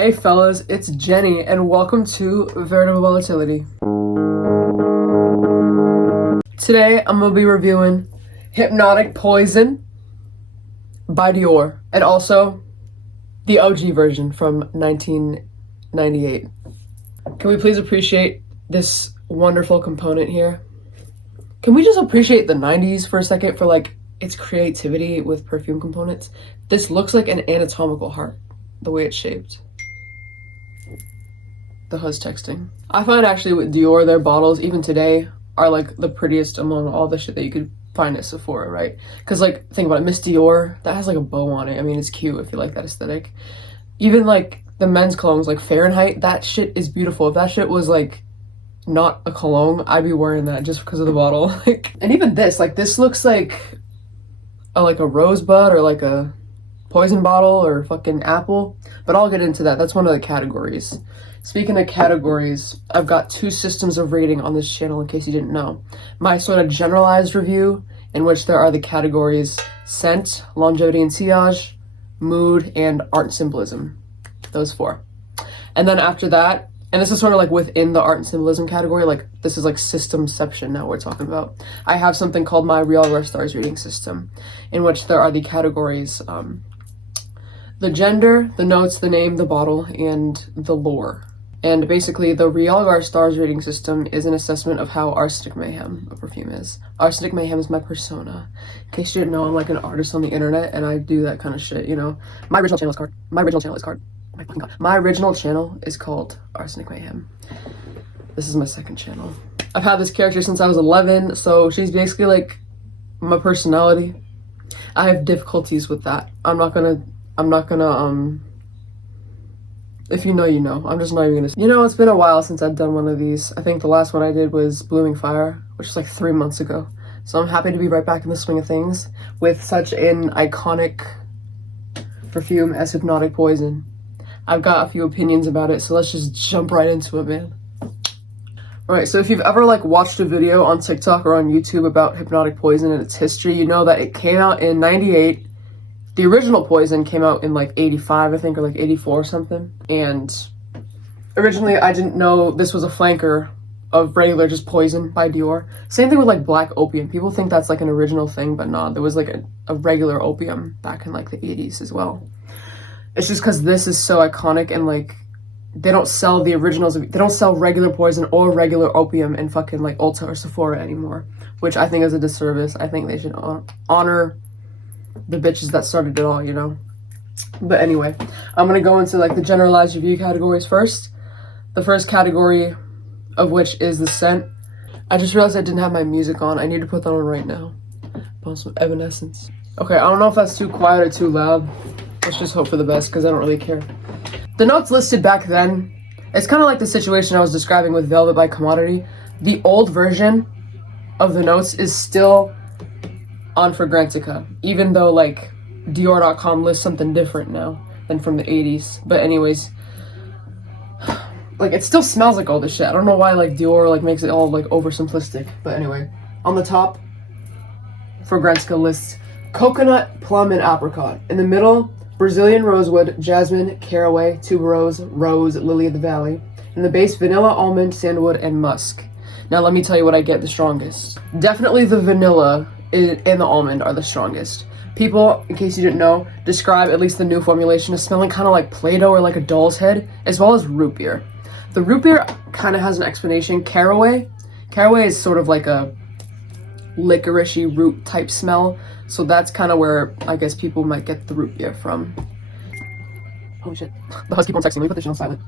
Hey fellas, it's Jenny and welcome to Veritable Volatility. Today I'm going to be reviewing Hypnotic Poison by Dior and also the OG version from 1998. Can we please appreciate this wonderful component here? Can we just appreciate the 90s for a second for like its creativity with perfume components? This looks like an anatomical heart, the way it's shaped. The Huz texting. I find actually with Dior, their bottles, even today, are like the prettiest among all the shit that you could find at Sephora, right? Because like, think about it, Miss Dior, that has like a bow on it. I mean, it's cute if you like that aesthetic. Even like the men's colognes, like Fahrenheit, that shit is beautiful. If that shit was like not a cologne, I'd be wearing that just because of the bottle. Like, and even this, like this looks like a rosebud or like a poison bottle or fucking apple, but I'll get into that. That's one of the categories. Speaking of categories, I've got two systems of rating on this channel in case you didn't know. My sort of generalized review, in which there are the categories scent, longevity and sillage, mood, and art and symbolism. Those four. And then after that, and this is sort of like within the art and symbolism category, like this is like systemception now we're talking about. I have something called my Realgar stars rating system, in which there are the categories, the gender, the notes, the name, the bottle, and the lore. And basically, the Realgar stars rating system is an assessment of how Arsenic Mayhem, a perfume, is. Arsenic Mayhem is my persona. In case you didn't know, I'm like an artist on the internet, and I do that kind of shit, you know? My original channel is called. My fucking God. My original channel is called Arsenic Mayhem. This is my second channel. I've had this character since I was 11, so she's basically like my personality. I have difficulties with that. I'm not gonna, if you know, you know. I'm just not even gonna, you know, it's been a while since I've done one of these. I think the last one I did was Blooming Fire, which was like 3 months ago. So I'm happy to be right back in the swing of things with such an iconic perfume as Hypnotic Poison. I've got a few opinions about it, so let's just jump right into it, man. Alright, so if you've ever like watched a video on TikTok or on YouTube about Hypnotic Poison and its history, you know that it came out in 98. The original Poison came out in like 85, I think, or like 84 or something. And originally I didn't know this was a flanker of regular just Poison by Dior. Same thing with like Black Opium. People think that's like an original thing, but no, there was like a regular opium back in like the 80s as well. It's just because this is so iconic and like they don't sell the originals. They don't sell regular Poison or regular opium in fucking like Ulta or Sephora anymore, which I think is a disservice. I think they should honor the bitches that started it all, you know? But anyway, I'm gonna go into like the generalized review categories first. The first category of which is the scent. I just realized I didn't have my music on. I need to put that on right now. Put on some Evanescence. Okay, I don't know if that's too quiet or too loud. Let's just hope for the best because I don't really care. The notes listed back then, it's kind of like the situation I was describing with Velvet by Commodity. The old version of the notes is still on Fragrantica, even though like Dior.com lists something different now than from the 80s. But anyways, like it still smells like all this shit. I don't know why like Dior like makes it all like oversimplistic. But anyway, on the top, Fragrantica lists coconut, plum, and apricot. In the middle, Brazilian rosewood, jasmine, caraway, tuberose, rose, lily of the valley. In the base, vanilla, almond, sandalwood, and musk. Now let me tell you what I get the strongest. Definitely the vanilla and the almond are the strongest. People, in case you didn't know, describe at least the new formulation as smelling kind of like Play-Doh or like a doll's head, as well as root beer. The root beer kind of has an explanation. Caraway is sort of like a licoricey root type smell, so that's kind of where I guess people might get the root beer from. Holy shit, the Huz keep on texting. Let me put this shit on silent.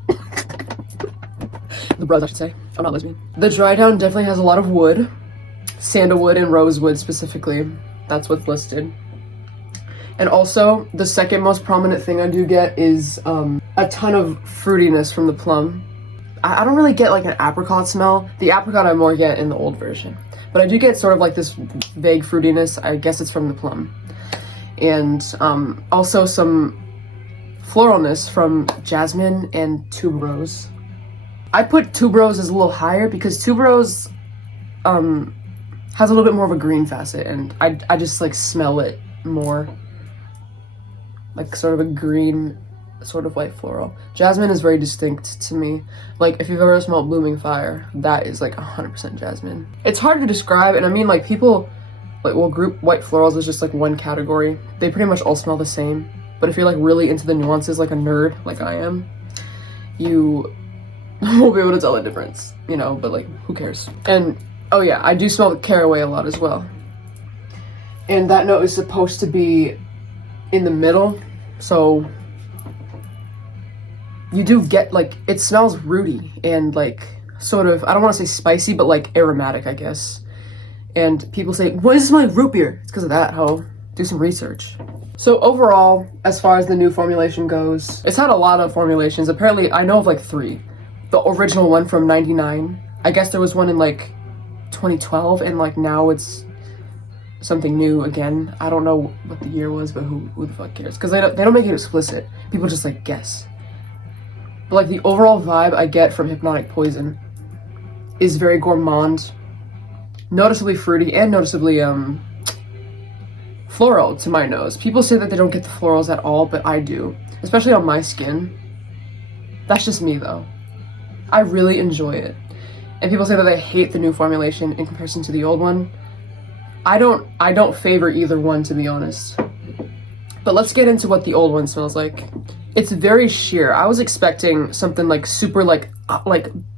The bros, I should say. I'm not lesbian. The dry down definitely has a lot of wood. Sandalwood and rosewood specifically. That's what's listed. And also, the second most prominent thing I do get is a ton of fruitiness from the plum. I don't really get like an apricot smell. The apricot I more get in the old version. But I do get sort of like this vague fruitiness. I guess it's from the plum. And also some floralness from jasmine and tuberose. I put tuberose as a little higher because tuberose has a little bit more of a green facet, and I just like smell it more. Like sort of a green sort of white floral. Jasmine is very distinct to me. Like, if you've ever smelled Blooming Fire, that is like 100% jasmine. It's hard to describe, and I mean, like, people like will group white florals as just like one category. They pretty much all smell the same. But if you're like really into the nuances, like a nerd, like I am, you won't be able to tell the difference, you know, but like, who cares? And, oh yeah, I do smell the caraway a lot as well. And that note is supposed to be in the middle, so you do get, like, it smells rooty and like sort of, I don't want to say spicy, but like aromatic, I guess. And people say, what is my root beer? It's because of that, ho. Do some research. So overall, as far as the new formulation goes, it's had a lot of formulations. Apparently, I know of like 3. The original one from 99. I guess there was one in like 2012, and like now it's something new again. I don't know what the year was, but who the fuck cares? Because they don't make it explicit. People just like guess. But like the overall vibe I get from Hypnotic Poison is very gourmand, noticeably fruity, and noticeably floral to my nose. People say that they don't get the florals at all, but I do, especially on my skin. That's just me though. I really enjoy it. And people say that they hate the new formulation in comparison to the old one. I don't favor either one, to be honest. But let's get into what the old one smells like. It's very sheer. I was expecting something like super like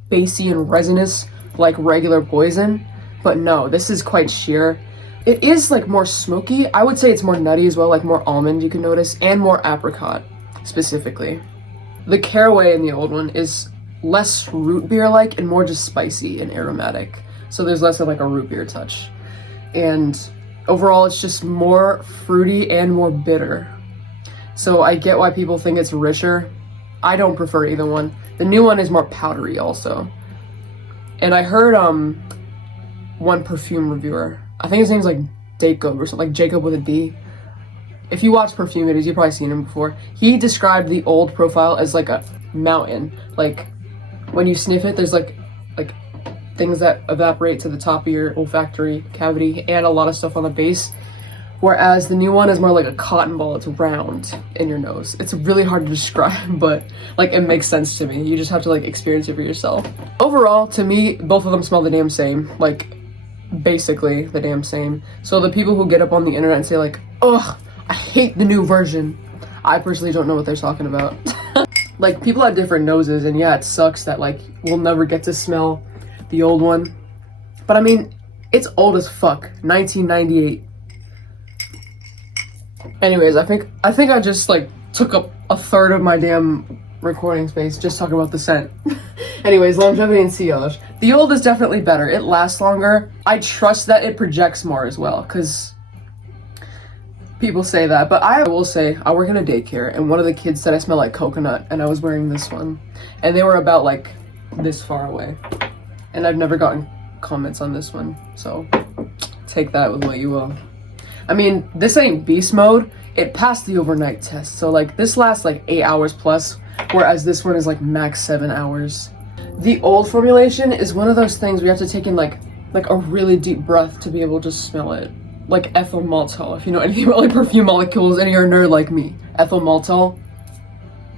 bassy and resinous like regular Poison, but no, this is quite sheer. It is like more smoky. I would say it's more nutty as well, like more almond, you can notice, and more apricot specifically. The caraway in the old one is less root beer like and more just spicy and aromatic. So there's less of like a root beer touch. And overall it's just more fruity and more bitter. So I get why people think it's richer. I don't prefer either one. The new one is more powdery also. And I heard one perfume reviewer, I think his name's like Jacob or something, like Jacob with a D. If you watch perfume videos, you've probably seen him before. He described the old profile as like a mountain. Like when you sniff it, there's like things that evaporate to the top of your olfactory cavity and a lot of stuff on the base. Whereas the new one is more like a cotton ball. It's round in your nose. It's really hard to describe, but like it makes sense to me. You just have to like experience it for yourself. Overall, to me, both of them smell the damn same. Like basically the damn same. So the people who get up on the internet and say like, ugh, I hate the new version, I personally don't know what they're talking about. Like, people have different noses, and yeah, it sucks that like we'll never get to smell the old one. But I mean, it's old as fuck. 1998. Anyways, I think I just like took up a third of my damn recording space just talking about the scent. Anyways, longevity and sillage. The old is definitely better. It lasts longer. I trust that it projects more as well, because people say that. But I will say, I work in a daycare, and one of the kids said I smell like coconut, and I was wearing this one. And they were about like this far away. And I've never gotten comments on this one, so take that with what you will. I mean, this ain't beast mode. It passed the overnight test, so like this lasts like 8 hours plus, whereas this one is like max 7 hours. The old formulation is one of those things we have to take in like a really deep breath to be able to smell it. Like ethyl maltol, if you know anything about like perfume molecules and you're a nerd like me. Ethyl maltol,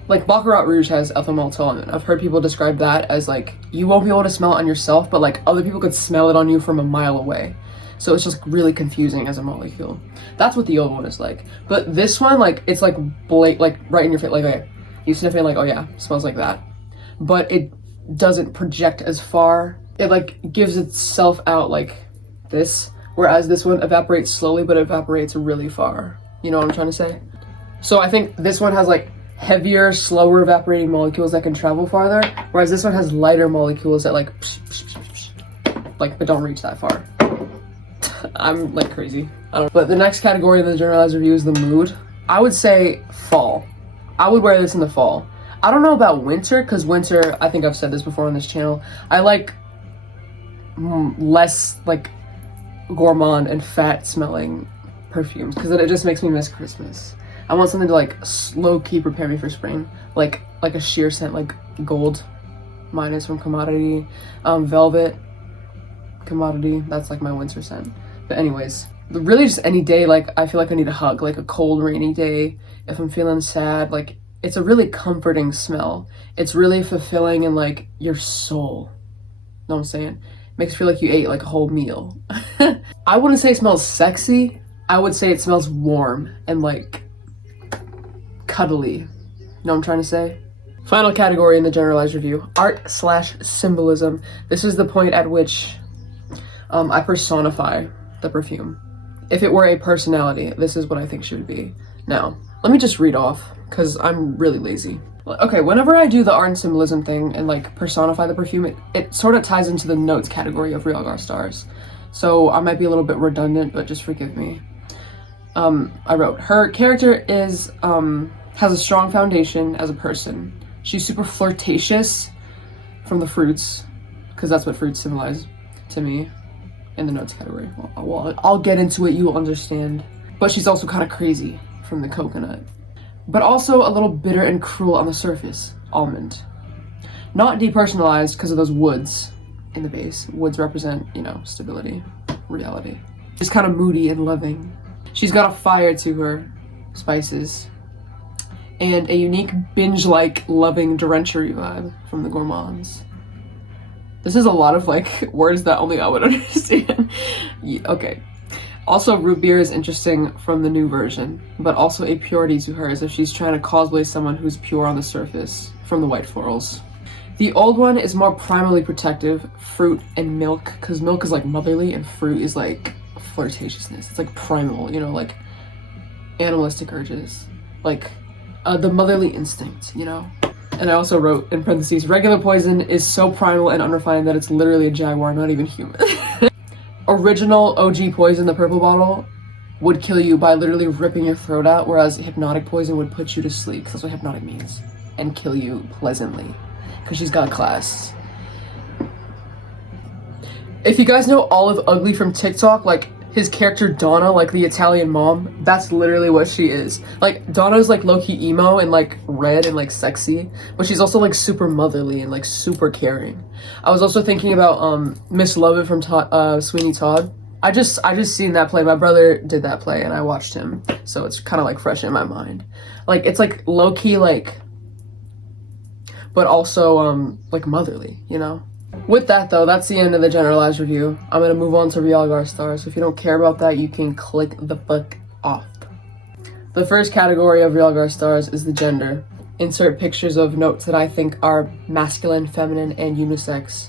like Baccarat Rouge has ethyl maltol in it. I've heard people describe that as like, you won't be able to smell it on yourself, but like other people could smell it on you from a mile away. So it's just really confusing as a molecule. That's what the old one is like. But this one, like, it's like like right in your face, like okay, you sniff it like, oh yeah, smells like that. But it doesn't project as far. It like gives itself out like this, whereas this one evaporates slowly, but evaporates really far. You know what I'm trying to say? So I think this one has like heavier, slower evaporating molecules that can travel farther, whereas this one has lighter molecules that like but don't reach that far. I'm like crazy. I don't know. But the next category in the generalized review is the mood. I would say fall. I would wear this in the fall. I don't know about winter, because winter, I think I've said this before on this channel, I like less like gourmand and fat smelling perfumes, because then it just makes me miss Christmas. I want something to like low-key prepare me for spring, like a sheer scent, like Gold. Mine is from Commodity. Velvet, Commodity, that's like my winter scent. But anyways, really just any day, like I feel like I need a hug, like a cold rainy day. If I'm feeling sad, like it's a really comforting smell. It's really fulfilling in like your soul. Know what I'm saying? Makes you feel like you ate like a whole meal. I wouldn't say it smells sexy. I would say it smells warm and like cuddly. Know what I'm trying to say? Final category in the generalized review, art/symbolism. This is the point at which I personify the perfume. If it were a personality, this is what I think she would be. Now, let me just read off, because I'm really lazy. Okay, whenever I do the art and symbolism thing and like personify the perfume, it sort of ties into the notes category of Realgar stars. So I might be a little bit redundant, but just forgive me. I wrote, her character is, has a strong foundation as a person. She's super flirtatious from the fruits, because that's what fruits symbolize to me in the notes category. Well, I'll get into it, you'll understand. But she's also kind of crazy from the coconut. But also a little bitter and cruel on the surface, almond. Not depersonalized because of those woods in the base. Woods represent, you know, stability, reality. Just kind of moody and loving. She's got a fire to her, spices, and a unique binge-like loving drenchery vibe from the gourmands. This is a lot of like words that only I would understand. Okay. Also, root beer is interesting from the new version, but also a purity to her as if she's trying to cosplay someone who's pure on the surface from the white florals. The old one is more primally protective, fruit and milk, because milk is like motherly and fruit is like flirtatiousness. It's like primal, you know, like animalistic urges, like the motherly instinct, you know? And I also wrote in parentheses, regular poison is so primal and unrefined that it's literally a jaguar, not even human. Original OG poison, the purple bottle, would kill you by literally ripping your throat out, whereas hypnotic poison would put you to sleep, because that's what hypnotic means, and kill you pleasantly, because she's got class. If you guys know Olive Ugly from TikTok, like his character Donna, like the Italian mom, that's literally what she is. Like Donna's like low-key emo and like red and like sexy, but she's also like super motherly and like super caring. I was also thinking about Miss Lovett from Sweeney Todd. I just seen that play. My brother did that play and I watched him, so it's kind of like fresh in my mind. Like it's like low-key like, but also like motherly, you know? With that though, that's the end of the generalized review. I'm gonna move on to Realgar stars. So if you don't care about that, you can click the fuck off. The first category of Realgar stars is the gender. Insert pictures of notes that I think are masculine, feminine, and unisex.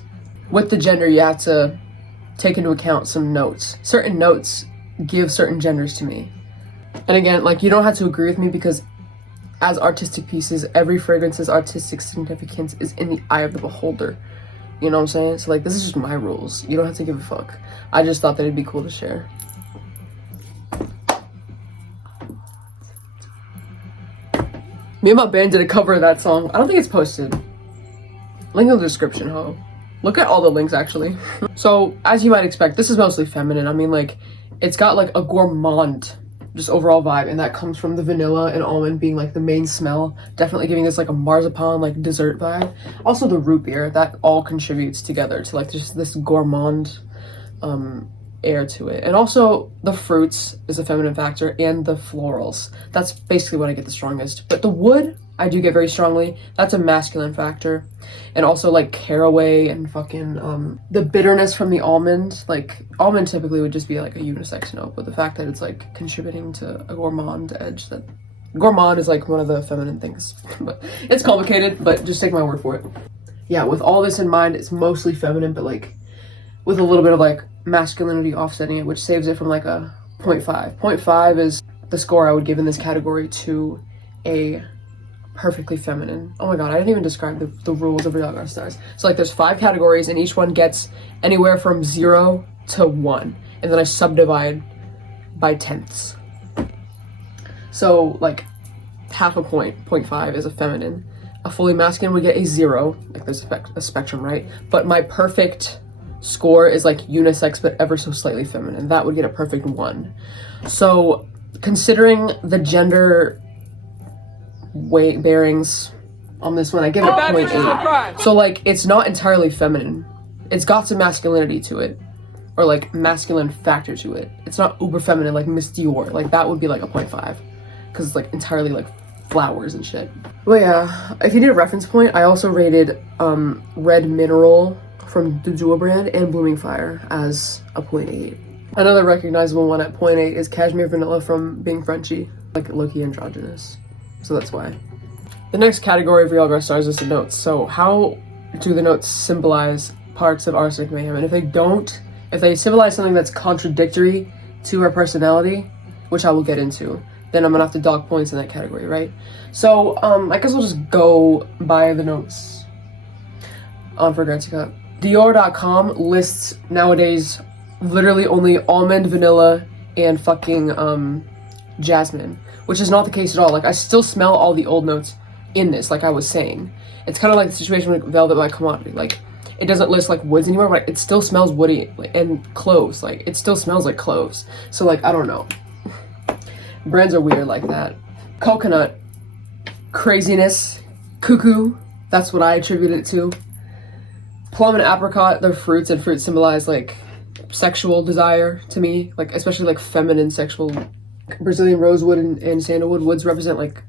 With the gender, you have to take into account some notes. Certain notes give certain genders to me. And again, like you don't have to agree with me because as artistic pieces, every fragrance's artistic significance is in the eye of the beholder. You know what I'm saying? So like, this is just my rules. You don't have to give a fuck. I just thought that it'd be cool to share. Me and my band did a cover of that song. I don't think it's posted. Link in the description, ho. Look at all the links, actually. So, as you might expect, this is mostly feminine. I mean, like, it's got like a gourmand, just overall vibe, and that comes from the vanilla and almond being like the main smell, definitely giving us like a marzipan like dessert vibe. Also the root beer, that all contributes together to like just this gourmand air to it. And also the fruits is a feminine factor, and the florals, that's basically what I get the strongest. But the wood I do get very strongly, that's a masculine factor. And also like caraway and fucking the bitterness from the almond. Like almond typically would just be like a unisex note, but the fact that it's like contributing to a gourmand edge, that gourmand is like one of the feminine things. But it's complicated, but just take my word for it. Yeah, with all this in mind, it's mostly feminine, but like with a little bit of like masculinity offsetting it, which saves it from like a 0.5. 0.5 is the score I would give in this category to a perfectly feminine. Oh my god, I didn't even describe the rules of Realgar stars. So like there's 5 categories and each one gets anywhere from 0 to 1. And then I subdivide by tenths. So like half a point, 0.5 is a feminine. A fully masculine would get a 0. Like there's a spectrum, right? But my perfect score is like unisex but ever so slightly feminine. That would get a perfect 1. So considering the gender weight bearings on this one, I give it a 0.8. So like it's not entirely feminine. It's got some masculinity to it, or like masculine factor to it. It's not uber feminine like Miss Dior. Like that would be like a 0.5 because it's like entirely like flowers and shit. But yeah, if you need a reference point, I also rated Red Mineral from the Dior brand and Blooming Fire as a 0.8. Another recognizable one at 0.8 is Cashmere Vanilla from Being Frenchy, like low-key androgynous. So that's why. The next category of Realgar stars is the notes. So how do the notes symbolize parts of arsenic mayhem? And if they don't, if they symbolize something that's contradictory to her personality, which I will get into, then I'm gonna have to dock points in that category, right? So I guess we'll just go by the notes on Fragrancy Cup. Dior.com lists nowadays literally only almond, vanilla, and fucking jasmine, which is not the case at all. Like, I still smell all the old notes in this, like I was saying. It's kind of like the situation with Velvet by Commodity. Like, it doesn't list like woods anymore, but it still smells woody, and cloves. Like, it still smells like cloves. So like, I don't know. Brands are weird like that. Coconut, craziness, cuckoo, that's what I attribute it to. Plum and apricot, they're fruits, and fruits symbolize like sexual desire to me, like especially like feminine sexual. Brazilian rosewood and sandalwood woods represent like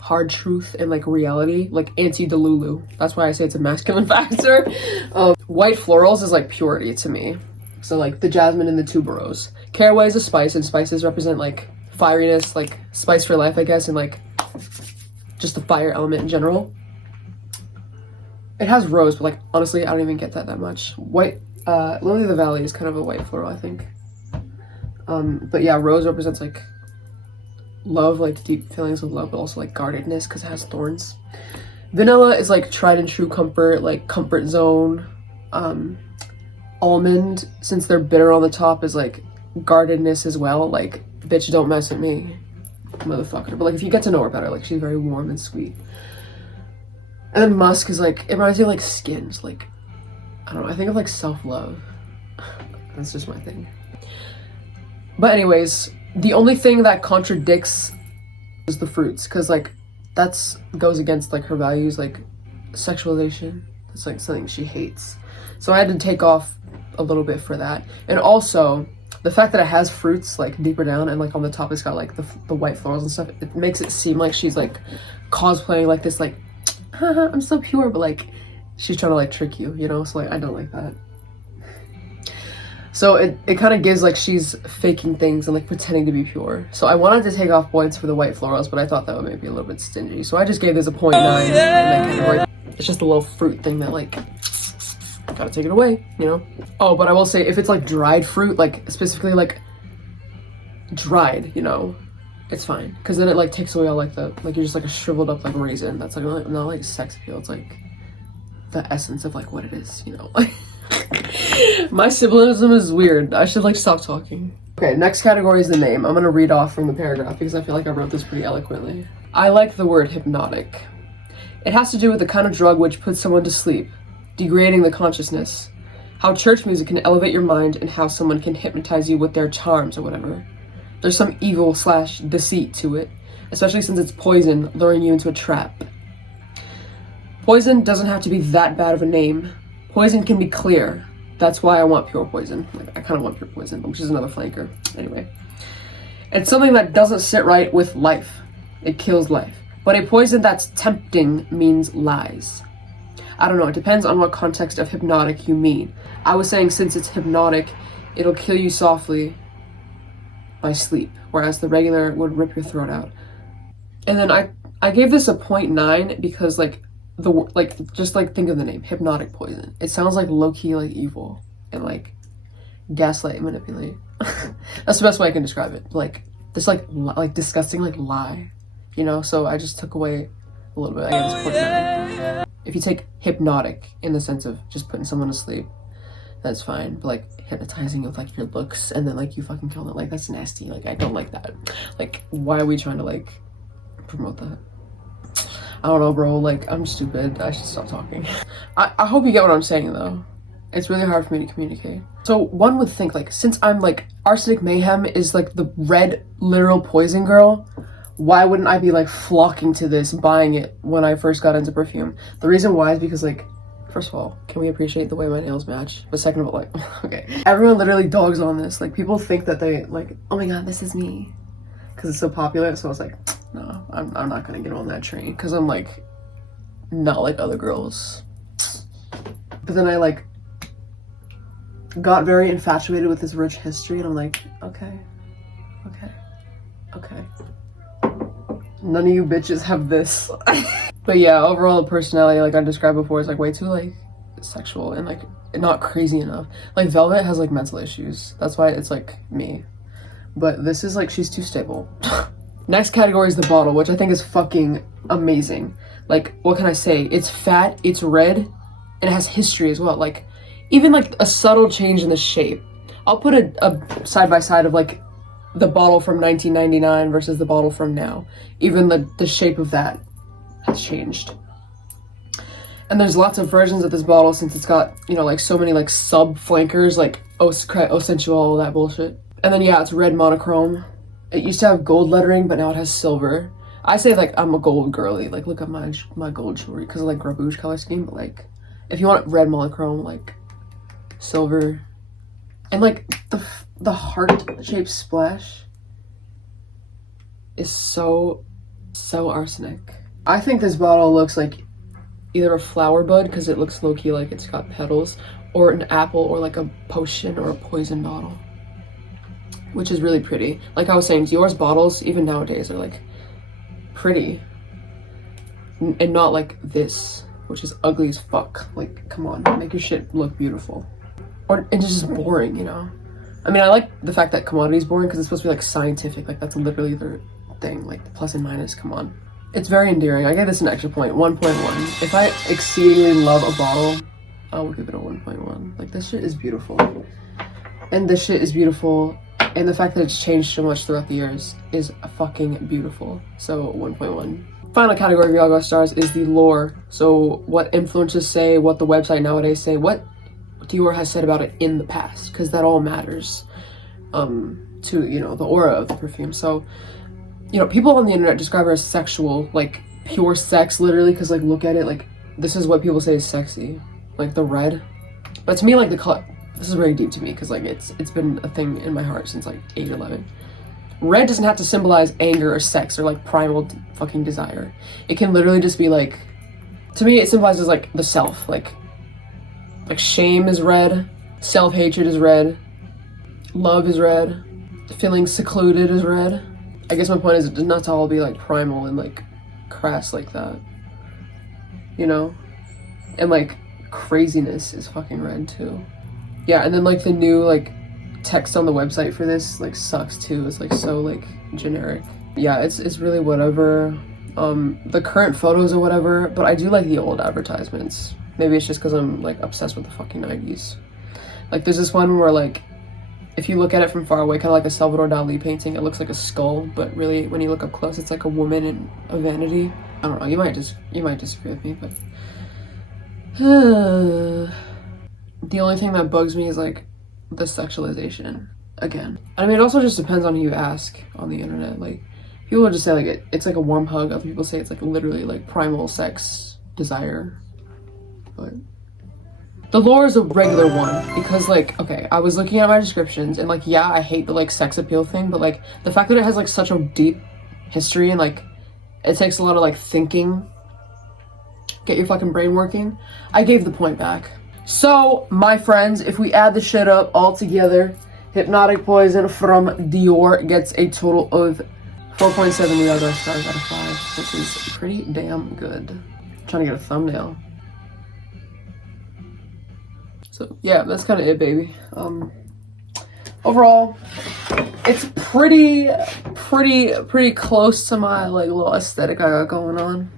hard truth and like reality, like anti-delulu. That's why I say it's a masculine factor. White florals is like purity to me. So like the jasmine and the tuberose. Caraway is a spice, and spices represent like fieriness, like spice for life, I guess, and like just the fire element in general. It has rose, but like honestly, I don't even get that much. White, Lily of the Valley is kind of a white floral, I think. But yeah, rose represents like love, like deep feelings of love, but also like guardedness because it has thorns. Vanilla is like tried and true comfort, like comfort zone. Almond, since they're bitter on the top, is like guardedness as well, like bitch don't mess with me, motherfucker. But like if you get to know her better, like she's very warm and sweet. And then musk is like, it reminds me of like skins, like I don't know, I think of like self-love. That's just my thing. But anyways, the only thing that contradicts is the fruits, because like that's goes against like her values, like sexualization. It's like something she hates. So I had to take off a little bit for that. And also the fact that it has fruits like deeper down and like on the top it's got like the white florals and stuff, it makes it seem like she's like cosplaying like this, like haha, I'm so pure, but like she's trying to like trick you, you know? So like I don't like that. So it kind of gives like she's faking things and like pretending to be pure. So I wanted to take off points for the white florals, but I thought that would maybe be a little bit stingy. So I just gave this a 0.9 in that category. It's just a little fruit thing that like, gotta take it away, you know? Oh, but I will say if it's like dried fruit, like specifically like dried, you know, it's fine. Cause then it like takes away all like the, like you're just like a shriveled up like raisin. That's like not like sex appeal. It's like the essence of like what it is, you know? Like my symbolism is weird. I should like stop talking. Okay, next category is the name. I'm gonna read off from the paragraph because I feel like I wrote this pretty eloquently. I like the word hypnotic. It has to do with the kind of drug which puts someone to sleep, degrading the consciousness. How church music can elevate your mind and how someone can hypnotize you with their charms or whatever. There's some evil / deceit to it, especially since it's poison luring you into a trap. Poison doesn't have to be that bad of a name. Poison can be clear. That's why I want pure poison. Like, I kind of want pure poison, which is another flanker. Anyway. It's something that doesn't sit right with life. It kills life. But a poison that's tempting means lies. I don't know, it depends on what context of hypnotic you mean. I was saying since it's hypnotic, it'll kill you softly by sleep, whereas the regular would rip your throat out. And then I gave this a 0.9 because like just like think of the name, hypnotic poison. It sounds like low-key like evil and like gaslight and manipulate. That's the best way I can describe it. Like this like disgusting like lie, you know? So I just took away a little bit. I gave this 0.9. If you take hypnotic in the sense of just putting someone to sleep, that's fine. But like hypnotizing with like your looks and then like you fucking kill them, like that's nasty. Like I don't like that. Like why are we trying to like promote that? I don't know, bro. Like I'm stupid. I should stop talking. I hope you get what I'm saying though. It's really hard for me to communicate. So one would think like since I'm like arsenic mayhem is like the red literal poison girl, why wouldn't I be like flocking to this, buying it when I first got into perfume? The reason why is because like, first of all, can we appreciate the way my nails match? But second of all, like, okay, everyone literally dogs on this. Like people think that they like, oh my god, this is me, because it's so popular. So I was like, No, I'm not gonna get on that train because I'm like not like other girls. But then I like got very infatuated with this rich history, and I'm like, okay. None of you bitches have this. But yeah, overall the personality, like I described before, is like way too like sexual and like not crazy enough. Like Velvet has like mental issues. That's why it's like me. But this is like, she's too stable. Next category is the bottle, which I think is fucking amazing. Like, what can I say? It's fat, it's red, and it has history as well. Like, even like a subtle change in the shape. I'll put a side by side of like the bottle from 1999 versus the bottle from now. Even the shape of that has changed. And there's lots of versions of this bottle since it's got, you know, like so many like sub flankers, like Eau Sensual, all that bullshit. And then yeah, it's red monochrome. It used to have gold lettering, but now it has silver. I say like I'm a gold girly. Like look at my gold jewelry because of like Rouge color scheme. But like if you want red monochrome, like silver, and like the heart-shaped splash is so arsenic. I think this bottle looks like either a flower bud because it looks low-key like it's got petals, or an apple, or like a potion or a poison bottle, which is really pretty. Like I was saying, Dior's bottles even nowadays are like pretty and not like this, which is ugly as fuck. Like come on, make your shit look beautiful. Or it's just boring, you know? I mean, I like the fact that commodity is boring because it's supposed to be like scientific. Like that's literally their thing, like the plus and minus, come on. It's very endearing. I give this an extra point, 1.1. If I exceedingly love a bottle, I will give it a 1.1. Like this shit is beautiful. And this shit is beautiful. And the fact that it's changed so much throughout the years is fucking beautiful. So 1.1. Final category of Realgar stars is the lore. So what influencers say, what the website nowadays say, what Dior has said about it in the past, because that all matters to, you know, the aura of the perfume. So, you know, people on the internet describe her as sexual, like pure sex, literally, because like look at it, like this is what people say is sexy, like the red. But to me, like the color, this is very deep to me because like it's been a thing in my heart since like 8 or 11. Red doesn't have to symbolize anger or sex or like primal fucking desire. It can literally just be like, to me it symbolizes like the self, like shame is red, self-hatred is red, love is red, feeling secluded is red. I guess my point is not to all be like primal and like crass like that, you know? And like craziness is fucking red too. Yeah, and then like the new like text on the website for this like sucks too. It's like so like generic. Yeah, it's really whatever. The current photos or whatever, but I do like the old advertisements. Maybe it's just because I'm like obsessed with the fucking 90s. Like there's this one where like if you look at it from far away, kind of like a Salvador Dali painting, it looks like a skull, but really when you look up close it's like a woman in a vanity. I don't know, you might disagree with me, but the only thing that bugs me is like the sexualization again. I mean, it also just depends on who you ask on the internet. Like people will just say like it's like a warm hug. Other people say it's like literally like primal sex desire. But the lore is a regular one because like, okay, I was looking at my descriptions and like, yeah, I hate the like sex appeal thing, but like the fact that it has like such a deep history and like it takes a lot of like thinking, get your fucking brain working, I gave the point back. So my friends, if we add the shit up all together, Hypnotic Poison from Dior gets a total of 4.7 Realgar stars out of 5, which is pretty damn good. I'm trying to get a thumbnail. So yeah, that's kind of it, baby. Overall, it's pretty close to my like little aesthetic I got going on.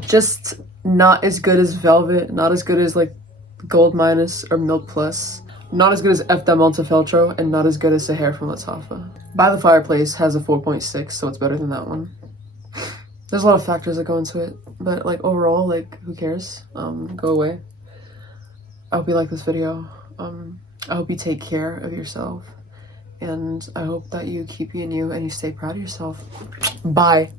Just not as good as Velvet, not as good as like Gold Minus or Milk Plus, not as good as F. da Montefeltro, and not as good as Sahar from Lattafa. By the Fireplace has a 4.6, so it's better than that one. There's a lot of factors that go into it, but like overall, like who cares? Go away. I hope you like this video. I hope you take care of yourself, and I hope that you keep being you and you stay proud of yourself. Bye.